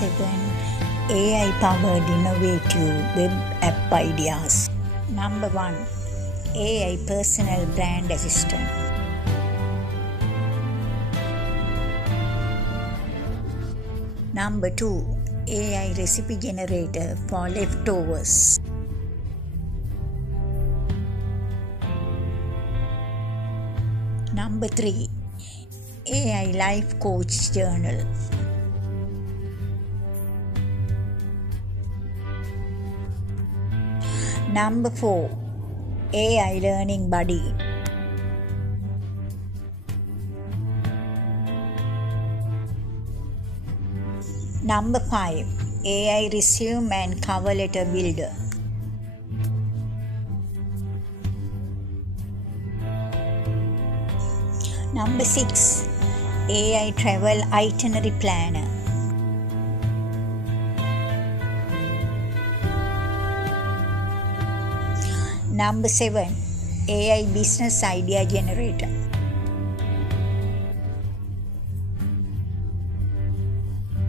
7. AI powered innovative web app ideas. Number 1. AI personal brand assistant. Number 2. AI recipe generator for leftovers. Number 3. AI life coach journal. Number 4. AI learning buddy. Number 5. AI resume and cover letter builder. Number 6. AI travel itinerary planner. Number 7. AI business idea generator.